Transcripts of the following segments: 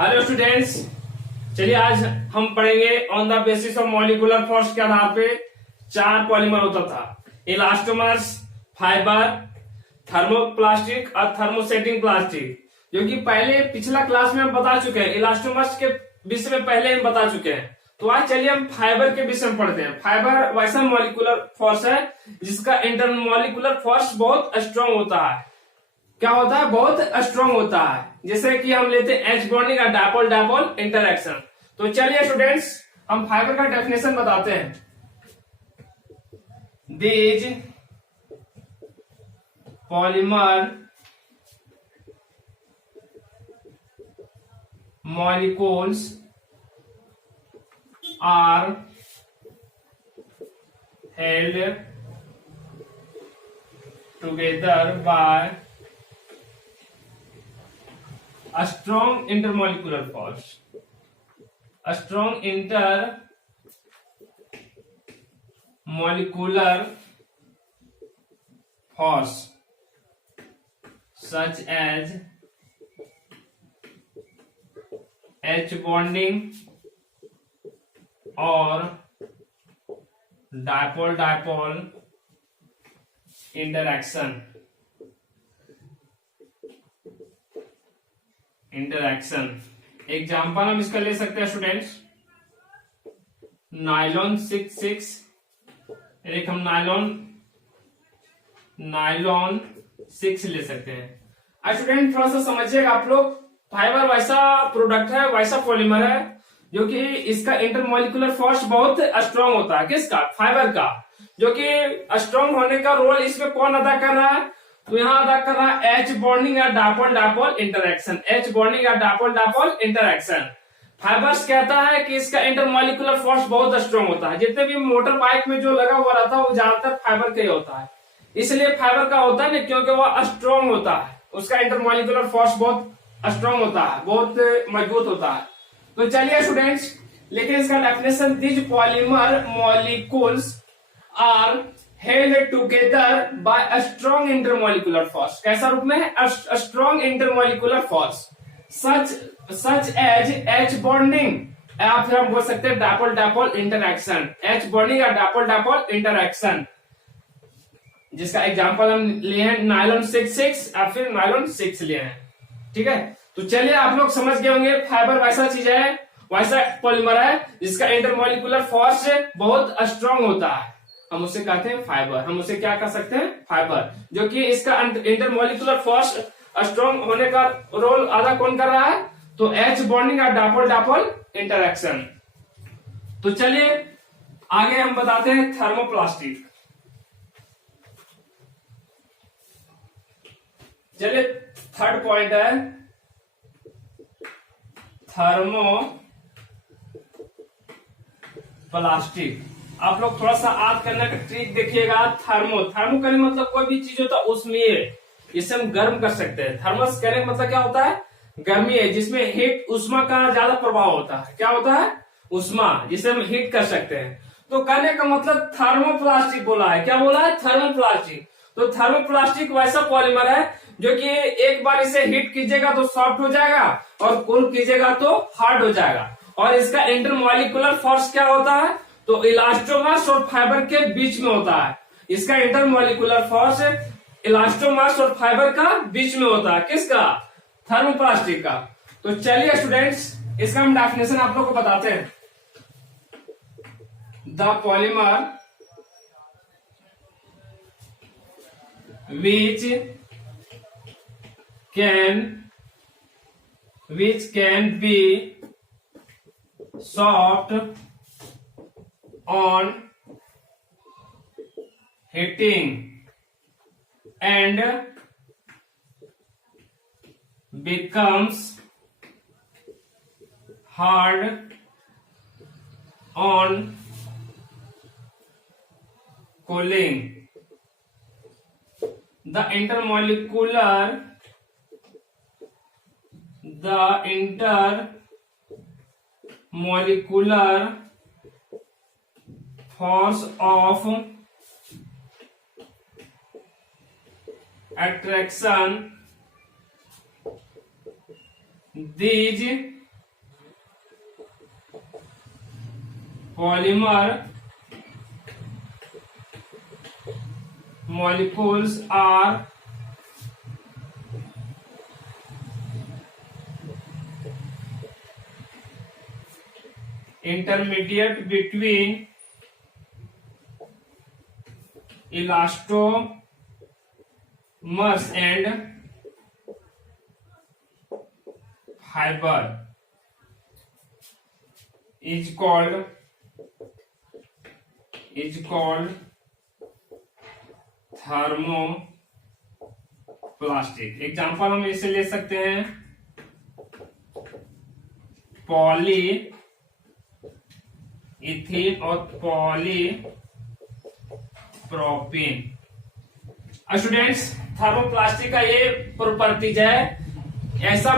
Hello students, चलिए आज हम पढ़ेंगे on the basis of molecular force के आधार पे चार पॉलीमर होता था। इलास्टोमर्स, फाइबर, थर्मोप्लास्टिक और थर्मोसेटिंग प्लास्टिक, जो कि पहले पिछला क्लास में हम बता चुके हैं। इलास्टोमर्स के विषय में पहले हम बता चुके हैं। तो आज चलिए हम फाइबर के विषय में पढ़ते हैं। फाइबर वैसा मॉलिक्यूलर फोर्स है जिसका इंटरमॉलिक्यूलर फोर्स बहुत स्ट्रांग होता है। क्या होता है? बहुत स्ट्रांग होता है। जैसे कि हम लेते हैं एच बॉन्डिंग और डायपोल डायपोल इंटरैक्शन। तो चलिए स्टूडेंट्स, हम फाइबर का डेफिनेशन बताते हैं। These polymer molecules are held together by a strong intermolecular force. A strong intermolecular force such as H bonding or dipole dipole interaction. Example हम इसका ले सकते हैं स्टूडेंट्स। नायलॉन 6 एक हम नायलॉन 6 ले सकते हैं। स्टूडेंट थोड़ा सा समझिएगा आप लोग, फाइबर वैसा प्रोडक्ट है, वैसा पॉलीमर है जो कि इसका इंटरमॉलिक्यूलर फोर्स बहुत स्ट्रांग होता है। किसका? फाइबर का। जो कि स्ट्रांग होने का रोल इसमें कौन अदा कर रहा है? तो यहाँ अदा कर रहा है एच बॉन्डिंग या dipole dipole interaction. H bonding या डायपोल डायपोल इंटरैक्शन। फाइबर्स कहता है कि इसका इंटरमॉलिक्यूलर फोर्स बहुत स्ट्रांग होता है। जितने भी मोटर बाइक में जो लगा हुआ रहता है वो ज्यादातर फाइबर का ही होता है। इसलिए फाइबर का होता है ना, क्योंकि वह स्ट्रांग होता है, उसका इंटरमॉलिक्यूलर फोर्स बहुत स्ट्रांग होता है, बहुत मजबूत होता है। तो चलिए स्टूडेंट्स, लेकिन इसका definition, this polymer molecules are held together by a strong intermolecular force। कैसा रूप में है? A strong intermolecular force such as H bonding, या फिर हम बोल सकते हैं dipole dipole interaction. H bonding या डायपोल डायपोल इंटरैक्शन, जिसका एग्जांपल हम लिए हैं नायलॉन 6 या फिर नायलॉन 6 लिए हैं। ठीक है, तो चलिए आप लोग समझ गए होंगे फाइबर वैसा चीज है, वैसा पॉलीमर है जिसका इंटरमॉलिक्यूलर फोर्स बहुत स्ट्रांग होता है। हम उसे कहते हैं फाइबर। हम उसे क्या कह सकते हैं? फाइबर। जो कि इसका इंटरमॉलिक्यूलर फोर्स स्ट्रांग होने का रोल अदा कौन कर रहा है? तो एच बॉन्डिंग और डायपोल डायपोल इंटरैक्शन। तो चलिए आगे हम बताते हैं थर्मोप्लास्टिक। चलिए थर्ड पॉइंट है थर्मोप्लास्टिक। आप लोग थोड़ा सा याद करने का ट्रिक देखिएगा। थर्मो कहने मतलब कोई भी चीज होता है उष्मीय, इसे हम गर्म कर सकते हैं। थर्मस कहने का मतलब क्या होता है? गर्मी है, जिसमें हीट उष्मा का ज्यादा प्रभाव होता है। क्या होता है? उष्मा, जिसे हम हीट कर सकते हैं। तो कहने का मतलब थर्मोप्लास्टिक बोला है। क्या बोला है? थर्मोप्लास्टिक। तो थर्मोप्लास्टिक वैसा पॉलीमर है जो कि एक बार इसे हीट कीजिएगा तो सॉफ्ट हो जाएगा और कूल कीजिएगा तो हार्ड हो जाएगा। और इसका इंटरमॉलिक्यूलर फोर्स क्या होता है? तो इलास्टोमर्स और फाइबर के बीच में होता है। इसका इंटरमॉलिक्यूलर फोर्स इलास्टोमर्स और फाइबर का बीच में होता है। किसका? थर्मोप्लास्टिक का। तो चलिए स्टूडेंट्स, इसका हम डेफिनेशन आप लोग को बताते हैं। The polymer which can be soft on heating and becomes hard on cooling. The intermolecular force of attraction. These polymer molecules are intermediate between elastomers and fiber is called thermoplastic. Example हम इसे ले सकते हैं poly ethene और poly propene. Students, thermoplastic का ये properties है, ऐसा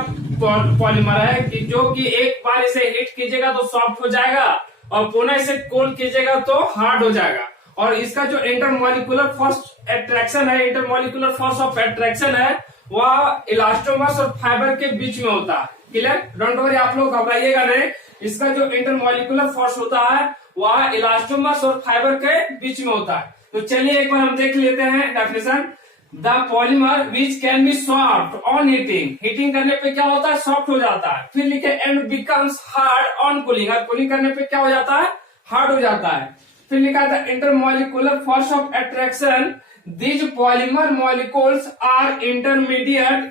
पॉलीमर है कि जो कि एक बार इसे हीट कीजिएगा तो सॉफ्ट हो जाएगा और पुनः इसे कोल्ड कीजिएगा तो हार्ड हो जाएगा। और इसका जो इंटरमोलिकुलर फोर्स अट्रैक्शन है, इंटरमोलिकुलर फोर्स ऑफ अट्रैक्शन है, वह इलास्टोमर्स और फाइबर के बीच में होता है। क्लियर? डोंट वरी, आप लोग घबराइएगा नहीं। इसका जो इंटरमोलिकुलर फोर्स होता है वह इलास्टोमर्स और फाइबर के बीच में होता है। तो चलिए एक बार हम देख लेते हैं definition. The polymer which can be soft on heating, heating करने पे क्या होता है? सॉफ्ट हो जाता है। फिर लिखे and becomes hard on cooling, और कूलिंग करने पे क्या हो जाता है? हार्ड हो जाता है। फिर लिखा था intermolecular force of attraction, these polymer molecules are intermediate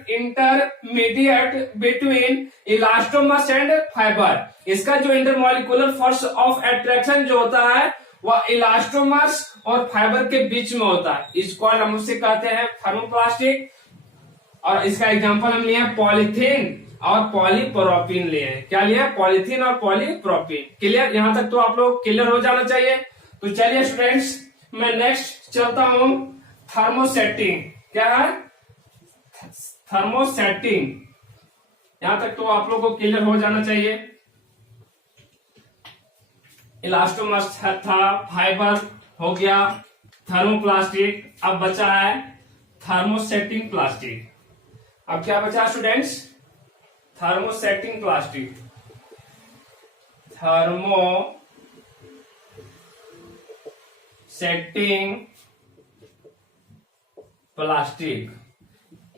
between elastomers and fiber। इसका जो इंटरमोलिकुलर फोर्स ऑफ अट्रैक्शन जो होता है वह इलास्टोमर्स और फाइबर के बीच में होता है। इसको हम उससे कहते हैं थर्मोप्लास्टिक। और इसका एग्जांपल हम लिए पॉलीथीन और पॉलीप्रोपीन लिए हैं। क्या लिए? पॉलीथीन और पॉलीप्रोपीन। क्लियर? यहां तक तो आप लोग क्लियर हो जाना चाहिए। तो चलिए स्टूडेंट्स, मैं नेक्स्ट चलता हूं थर्मोसेटिंग। क्या है? थर्मोसेटिंग। यहां तक तो आप लोग को क्लियर हो जाना चाहिए। इलास्टोमर्स था, फाइबर हो गया, थर्मोप्लास्टिक। अब बचा है थर्मोसेटिंग प्लास्टिक। अब क्या बचा students? Thermosetting plastic. Thermosetting plastic,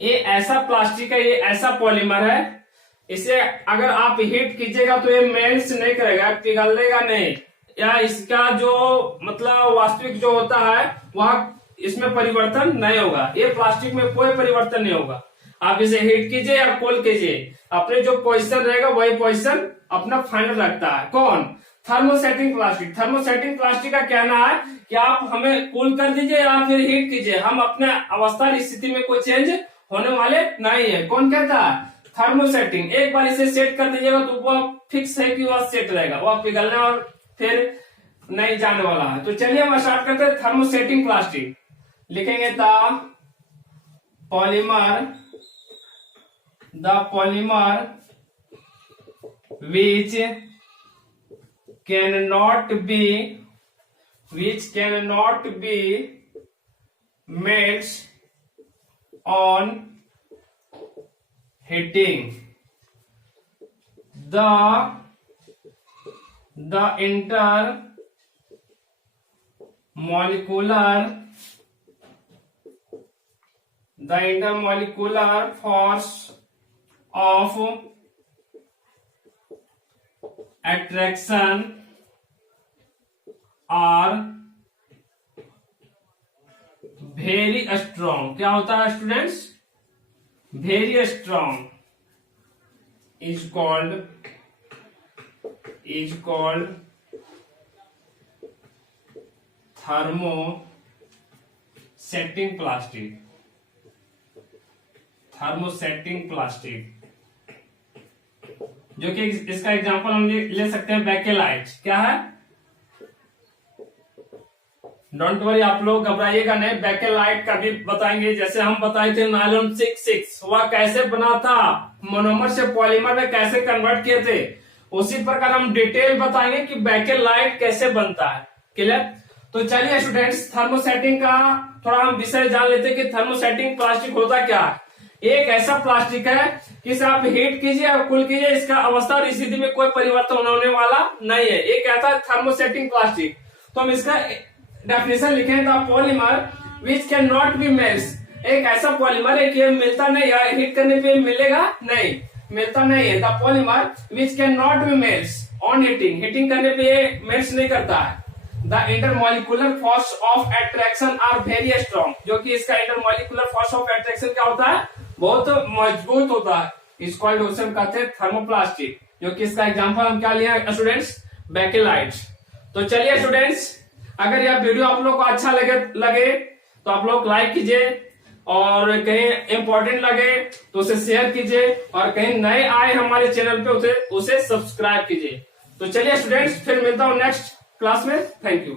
ये ऐसा प्लास्टिक है, ये ऐसा पॉलीमर है, इसे अगर आप हीट कीजिएगा तो ये मेल्ट नहीं करेगा, पिघलेगा नहीं, या इसका जो मतलब वास्तविक जो होता है वह इसमें परिवर्तन नहीं होगा। ये प्लास्टिक में कोई परिवर्तन नहीं होगा। आप इसे हीट कीजिए या कोल्ड कीजिए, अपने जो पोजीशन रहेगा वही पोजीशन अपना फाइनल रखता है। कौन? Thermosetting plastic. थर्मोसेटिंग प्लास्टिक का कहना है कि आप हमें कूल कर दीजिए या फिर हीट कीजिए, हम अपने अवस्था स्थिति में कोई चेंज होने वाले नहीं है। कौन कहता है? थर्मोसेटिंग। एक बार इसे सेट कर दीजिएगा तो वह फिक्स है कि वह सेट रहेगा, वह पिघलने और फिर नहीं जाने वाला है। तो चलिए हम स्टार्ट करते हैं थर्मोसेटिंग प्लास्टिक। लिखेंगे the polymer which cannot be melts on heating, the intermolecular force of attraction are very strong। क्या होता है students? very strong is called thermosetting plastic। Thermosetting plastic, जो कि इसका एग्जांपल हम ले सकते हैं बैकेलाइट। क्या है? डोंट वरी, आप लोग घबराइएगा नहीं, बैकेलाइट का भी बताएंगे। जैसे हम बताए थे नायलॉन 66, वह कैसे बना था, मोनोमर से पॉलीमर में कैसे कन्वर्ट किए थे, उसी प्रकार हम डिटेल बताएंगे कि बैकेलाइट कैसे बनता है। क्लियर? तो चलिए स्टूडेंट्स, थर्मोसेटिंग का थोड़ा हम विषय जान लेते हैं कि थर्मोसेटिंग प्लास्टिक होता क्या है। एक ऐसा प्लास्टिक है कि इसे आप हीट कीजिए और कूल कीजिए, इसका अवस्था और स्थिति में कोई परिवर्तन होने वाला नहीं है। एक कहता है थर्मोसेटिंग प्लास्टिक। तो हम इसका डेफिनेशन लिखें तो polymer which can not be melt. एक ऐसा पॉलीमर है कि ये मिलता नहीं है, हीट करने पे मिलेगा नहीं, मिलता नहीं है। The polymer which can not be melt on heating, heating करने पे ये मेल्ट नहीं करता है। The intermolecular force of attraction are very strong, जो कि इसका इंटरमोलिकुलर फोर्स ऑफ अट्रैक्शन क्या होता है, बहुत मजबूत होता है। इस कॉल्ड उसे हम कहते हैं थर्मोप्लास्टिक, जो कि इसका एग्जांपल हम क्या लिया स्टूडेंट्स, बेकेलाइट। तो चलिए स्टूडेंट्स, अगर यह वीडियो आप लोग को अच्छा लगे तो आप लोग लाइक कीजिए, और कहीं इंपॉर्टेंट लगे तो उसे शेयर कीजिए, और कहीं नए आए हमारे चैनल पे उसे सब्सक्राइब कीजिए। तो चलिए स्टूडेंट्स, फिर मिलता हूँ नेक्स्ट क्लास में। Thank you.